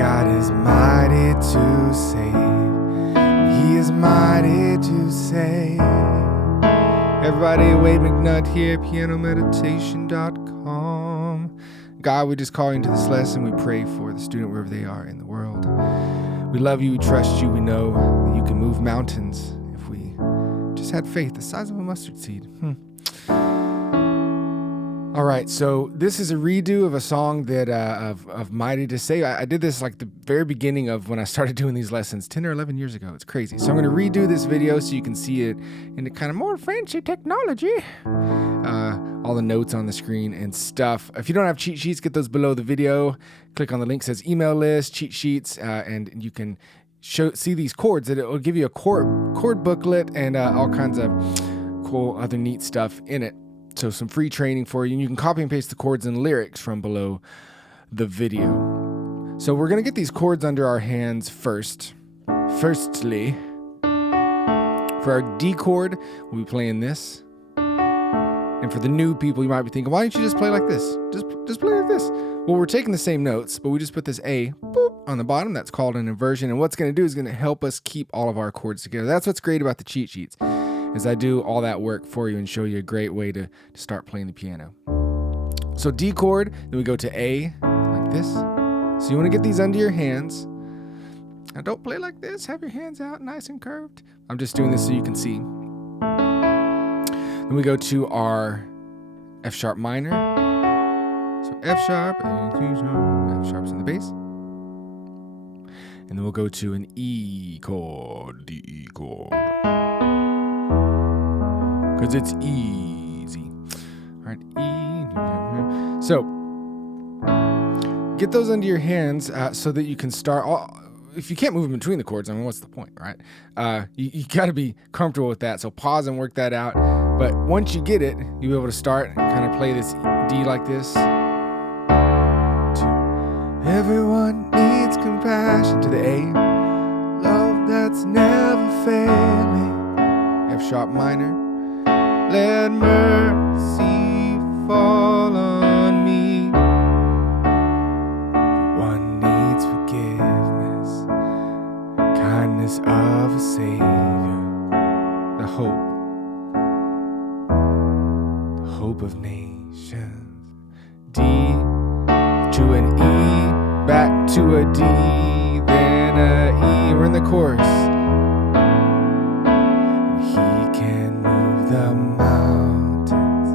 God is mighty to save. He is mighty to save. Everybody, Wade McNutt here, pianomeditation.com. God, we just call you into this lesson. We pray for the student wherever they are in the world. We love you, we trust you, we know that you can move mountains if we just had faith the size of a mustard seed. All right, so this is a redo of a song that of Mighty to Save. I did this like the very beginning of when I started doing these lessons 10 or 11 years ago. It's crazy. So I'm going to redo this video so you can see it in the kind of more fancy technology. All the notes on the screen and stuff. If you don't have cheat sheets, get those below the video. Click on the link that says email list, cheat sheets, and you can see these chords. That it will give you a chord booklet and all kinds of cool other neat stuff in it. So some free training for you, and you can copy and paste the chords and lyrics from below the video. So we're gonna get these chords under our hands first. Firstly, for our D chord, we'll be playing this. And for the new people, you might be thinking, why don't you just play like this? Just play like this. Well, we're taking the same notes, but we just put this A boop, on the bottom. That's called an inversion. And what's gonna do is gonna help us keep all of our chords together. That's what's great about the cheat sheets, is I do all that work for you and show you a great way to start playing the piano. So D chord, then we go to A, like this. So you want to get these under your hands. Now don't play like this, have your hands out nice and curved. I'm just doing this so you can see. Then we go to our F sharp minor. So F sharp, F sharp's in the bass. And then we'll go to an E chord, D chord. Because it's easy. All right, E. So get those under your hands so that you can start. If you can't move in between the chords, I mean, what's the point, right? You got to be comfortable with that. So pause and work that out. But once you get it, you'll be able to start and kind of play this D like this. Everyone needs compassion, to the A. Love that's never failing. F sharp minor. Let mercy fall on me. One needs forgiveness, kindness of a Savior, the hope of nations. D to an E, back to a D, then a E. We're in the chorus. The mountains,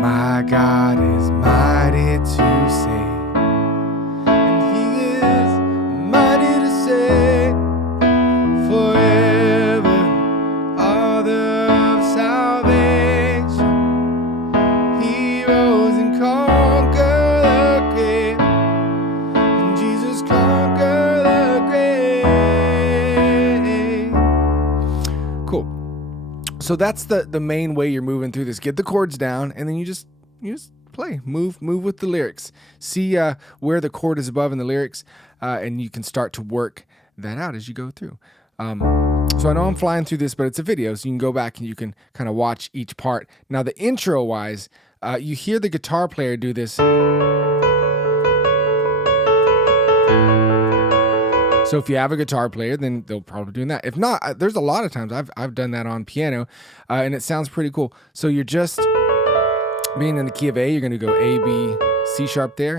my God is mighty to save, and He is mighty to save forever. Author of salvation, He rose and conquered the grave, and Jesus conquered the grave. Cool. So that's the main way you're moving through this. Get the chords down, and then you just play, move with the lyrics. See where the chord is above in the lyrics, and you can start to work that out as you go through. So I know I'm flying through this, but it's a video, so you can go back and you can kind of watch each part. Now the intro wise, you hear the guitar player do this. So if you have a guitar player, then they'll probably be doing that. If not, there's a lot of times I've done that on piano, and it sounds pretty cool. So you're just being in the key of A. You're going to go A, B, C sharp there.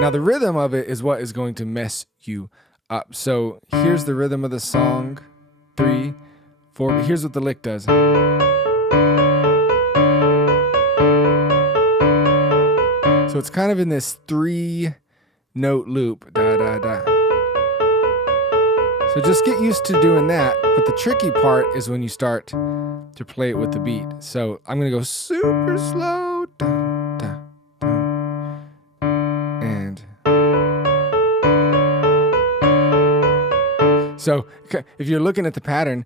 Now the rhythm of it is what is going to mess you up. So here's the rhythm of the song. 3, 4. Here's what the lick does. So it's kind of in this 3-note loop. Da da da. So just get used to doing that, but the tricky part is when you start to play it with the beat. So I'm gonna go super slow, da, da, da, and so if you're looking at the pattern,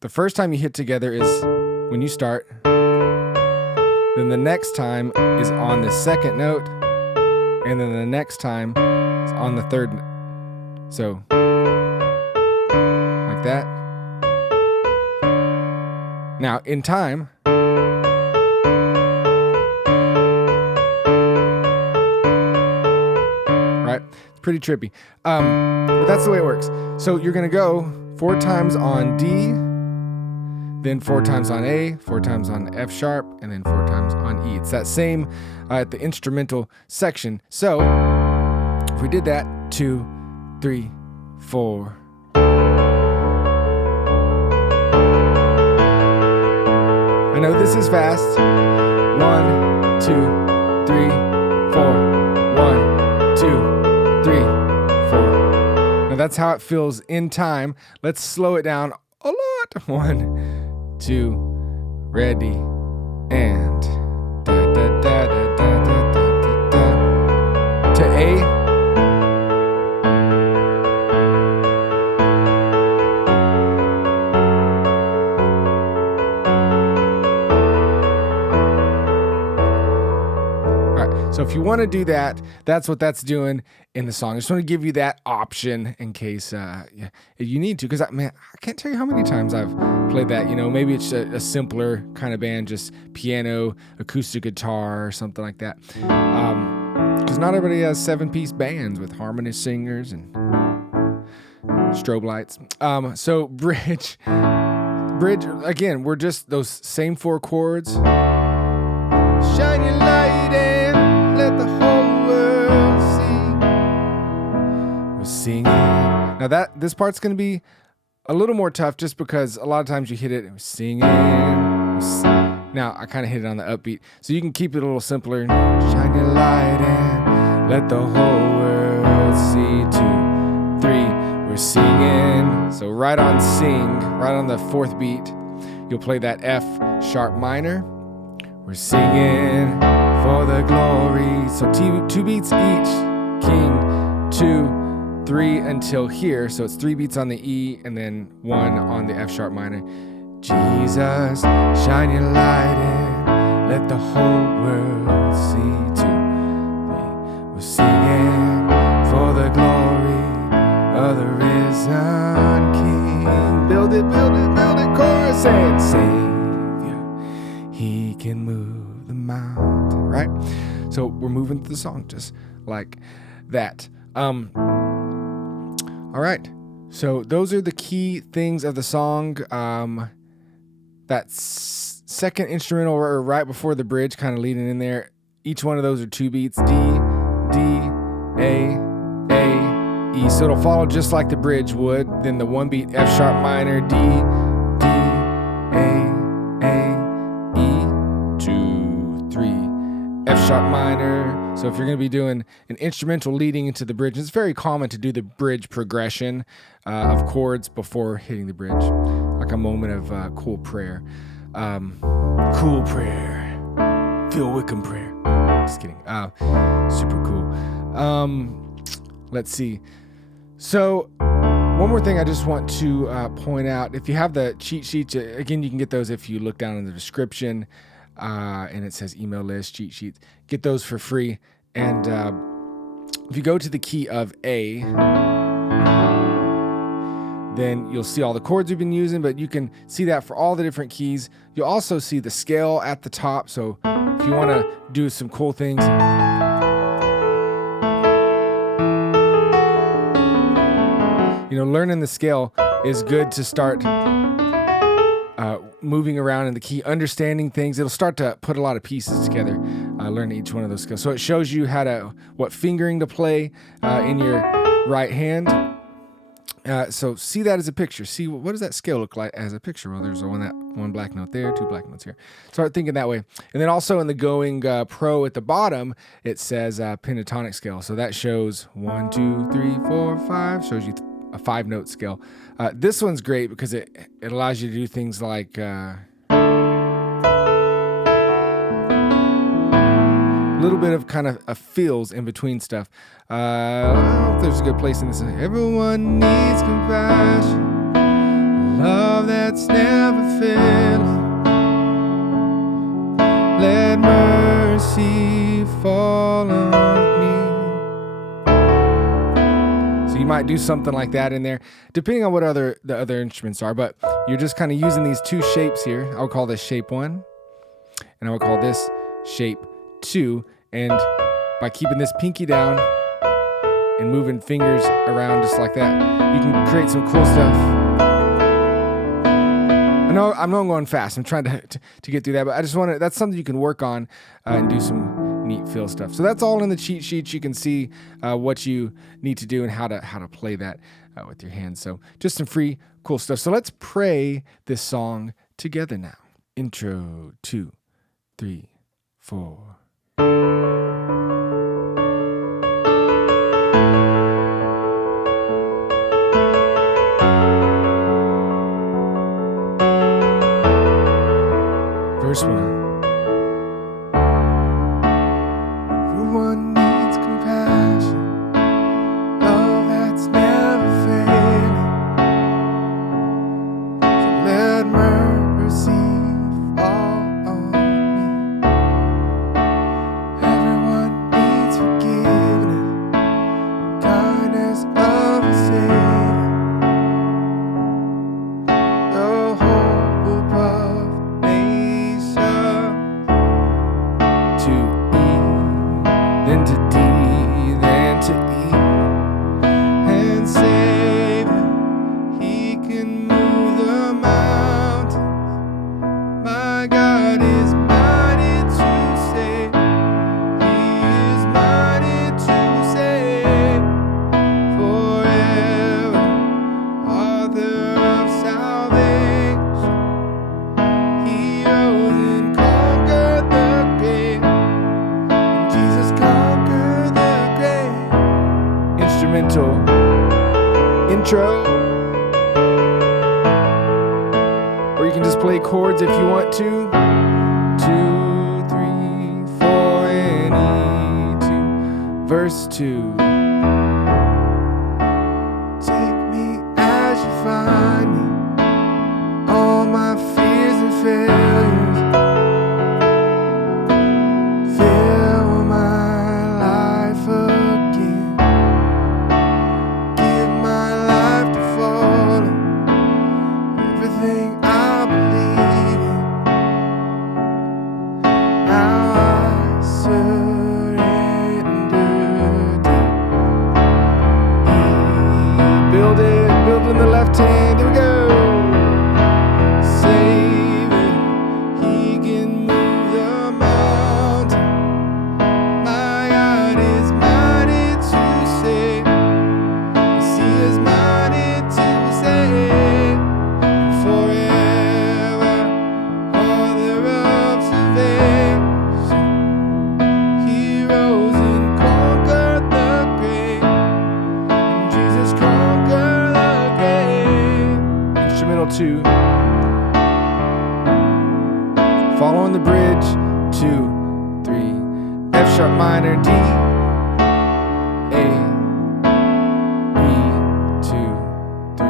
the first time you hit together is when you start, then the next time is on the second note, and then the next time is on the third note. So that. Now in time, right? Pretty trippy. But that's the way it works. So you're going to go 4 times on D, then 4 times on A, 4 times on F sharp, and then 4 times on E. It's that same at the instrumental section. So if we did that, 2, 3, 4. I know this is fast. 1, 2, 3, 4. 1, 2, 3, 4. Now that's how it feels in time. Let's slow it down a lot. 1, 2, ready, and da da da da da da da da. To A. So if you want to do that, that's what that's doing in the song. I just want to give you that option in case you need to, because I can't tell you how many times I've played that. You know, maybe it's a simpler kind of band, just piano, acoustic guitar, or something like that. Because not everybody has 7-piece bands with harmonious singers and strobe lights. So bridge, again, we're just those same 4 chords. Shine your light and let the whole world see. We're singing. Now this part's going to be a little more tough just because a lot of times you hit it singing. Now I kind of hit it on the upbeat. So you can keep it a little simpler. Shine your light and let the whole world see. 2, 3, we're singing. So right on sing, right on the 4th beat, you'll play that F sharp minor. We're singing for the glory. So 2 beats each. King, 2, 3 until here. So it's 3 beats on the E and then 1 on the F sharp minor. Jesus, shine your light in, let the whole world see. 2, 3, we're singing for the glory of the risen King. Build it, build it, build it. Chorus and Savior, He can move the mountain, right? So we're moving through the song just like that. All right. So those are the key things of the song. That second instrumental right before the bridge, kind of leading in there. Each one of those are 2 beats. D, D, A, E. So it'll follow just like the bridge would. Then the 1 beat F sharp minor, D, D, A, E, 2, 3, F sharp minor. So if you're going to be doing an instrumental leading into the bridge, it's very common to do the bridge progression of chords before hitting the bridge, like a moment of cool prayer. Cool prayer. Phil Wickham prayer. Just kidding. Super cool. Let's see. So one more thing I just want to point out. If you have the cheat sheets, again, you can get those if you look down in the description. And it says email list, cheat sheets. Get those for free. And if you go to the key of A, then you'll see all the chords we've been using, but you can see that for all the different keys. You'll also see the scale at the top. So if you want to do some cool things, you know, learning the scale is good to start moving around in the key, understanding things. It'll start to put a lot of pieces together, learning each one of those scales. So it shows you what fingering to play in your right hand. So see that as a picture. See what does that scale look like as a picture? Well, there's one black note there, 2 black notes here. Start thinking that way. And then also in the going pro at the bottom, it says pentatonic scale. So that shows 1, 2, 3, 4, 5. Shows you a 5-note scale. This one's great because it allows you to do things like a little bit of kind of feels in between stuff. I don't know if there's a good place in this. Everyone needs compassion, love that's never failing. Let mercy fall on me. So you might do something like that in there, depending on what the other instruments are. But you're just kind of using these 2 shapes here. I'll call this shape 1, and I will call this shape 2. And by keeping this pinky down, and moving fingers around just like that, you can create some cool stuff. I know I'm going fast. I'm trying to get through that, but I just want to, that's something you can work on and do some neat feel stuff. So that's all in the cheat sheet. You can see what you need to do and how to play that with your hands. So just some free cool stuff. So let's pray this song together now. Intro 2, 3, 4. Verse 1. Everyone needs compassion, love that's never failing. So let mercy fall on me. Everyone needs forgiveness, the kindness of a Savior. The hope of then to D, then to E, and Savior, He can move the mountains. My God is mighty to save. He is mighty to save forever, author of salvation. He rose and conquered the grave. Jesus conquered the grave. Instrumental intro. Or you can just play chords if you want to. 2, 3, 4, and E2. Verse 2. Take me as you find me, all my fears and failures. Build in the left hand, here we go. Savior, He can move the mountain. My God is mighty to save. Yes, He is mighty to save forever, author of salvation. He rose and conquered the grave, and Jesus conquered. Instrumental 2. Following the bridge. 2, 3. F sharp minor, D, A, E, 2, 3.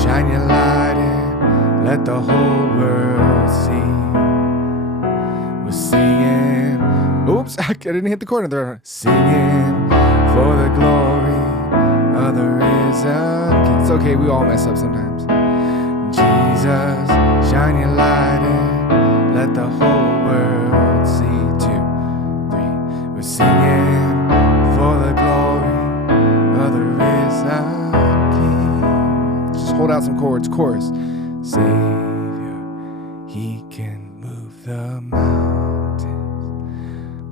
Shine your light and let the whole world see. We're singing. Oops, I didn't hit the chord in there. Singing for the glory of the risen King. It's okay, we all mess up sometimes. Jesus, shine your light and let the whole world see. 2, 3. We're singing for the glory of the risen King. Just hold out some chords. Chorus. Savior, He can move the mountains.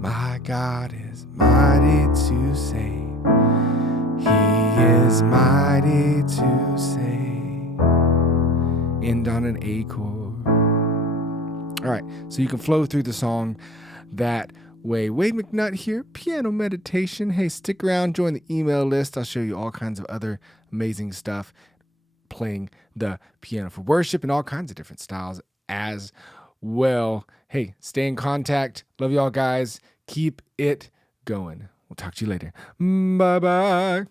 My God is mighty to save. He is mighty to save. End on an A chord. All right, so you can flow through the song that way. Wade McNutt here, piano meditation. Hey, stick around, join the email list. I'll show you all kinds of other amazing stuff, playing the piano for worship and all kinds of different styles as well. Hey, stay in contact. Love y'all guys. Keep it going. We'll talk to you later. Bye-bye.